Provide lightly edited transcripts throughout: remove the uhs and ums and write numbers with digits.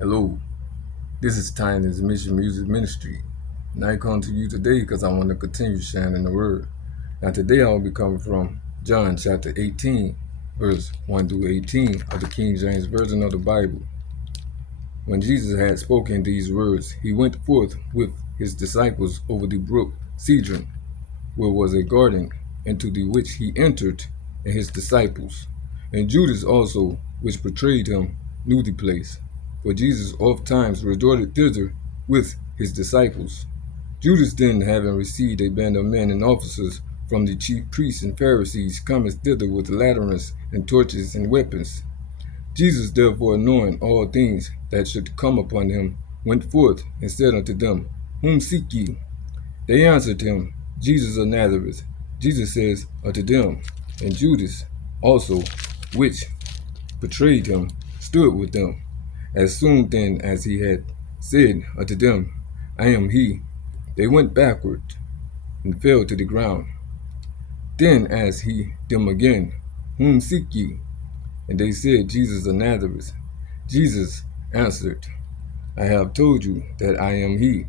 Hello, this is Tiny's Mission Music Ministry, and I come to you today because I want to continue sharing the word. Now today I'll be coming from John chapter 18, verse 1 through 18 of the King James Version of the Bible. When Jesus had spoken these words, he went forth with his disciples over the brook Cedron, where was a garden, into the which he entered, and his disciples. And Judas also, which betrayed him, knew the place. For Jesus oft times resorted thither with his disciples. Judas then, having received a band of men and officers from the chief priests and Pharisees, cometh thither with lanterns and torches and weapons. Jesus therefore, knowing all things that should come upon him, went forth and said unto them, Whom seek ye? They answered him, Jesus of Nazareth. Jesus says unto them, and Judas also, which betrayed him, stood with them. As soon then as he had said unto them, I am he, they went backward and fell to the ground. Then asked he them again, Whom seek ye? And they said, Jesus of Nazareth. Jesus answered, I have told you that I am he.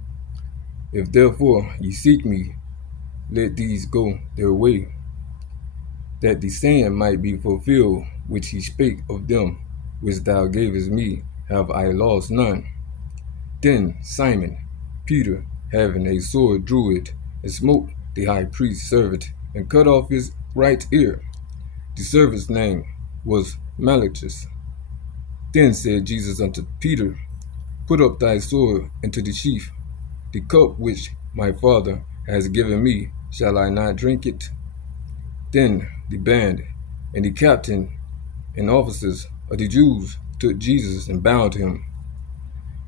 If therefore ye seek me, let these go their way, that the saying might be fulfilled which he spake of them, which thou gavest me, have I lost none. Then Simon Peter, having a sword, drew it, and smote the high priest's servant, and cut off his right ear. The servant's name was Malchus. Then said Jesus unto Peter, Put up thy sword into the sheath. The cup which my Father has given me, shall I not drink it? Then the band and the captain and officers of the Jews took Jesus and bound him,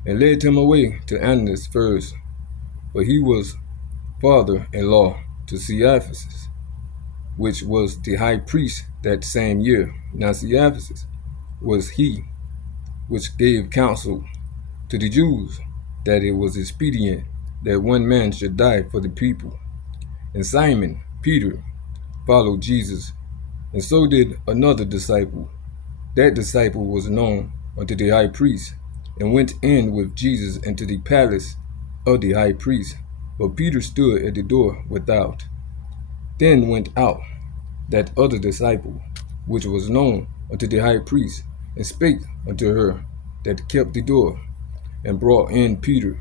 and led him away to Annas first, for he was father-in-law to Caiaphas, which was the high priest that same year. Now Caiaphas was he which gave counsel to the Jews that it was expedient that one man should die for the people. And Simon Peter followed Jesus, and so did another disciple. That disciple was known unto the high priest, and went in with Jesus into the palace of the high priest. But Peter stood at the door without. Then went out that other disciple, which was known unto the high priest, and spake unto her that kept the door, and brought in Peter.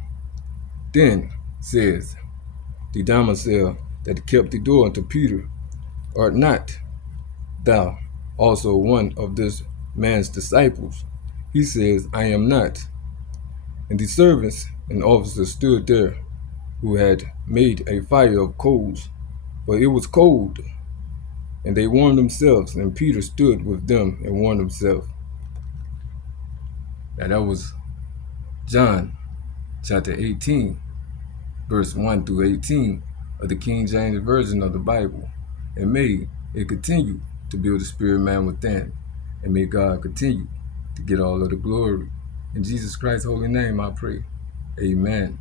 Then says the damosel that kept the door unto Peter, Art not thou also one of this man's disciples? He says, I am not. And the servants and officers stood there, who had made a fire of coals, for it was cold, and they warmed themselves, and Peter stood with them and warmed himself. Now that was John chapter 18, verse 1 through 18 of the King James Version of the Bible. And may it continue to build the spirit man within, and may God continue to get all of the glory. In Jesus Christ's holy name I pray. Amen.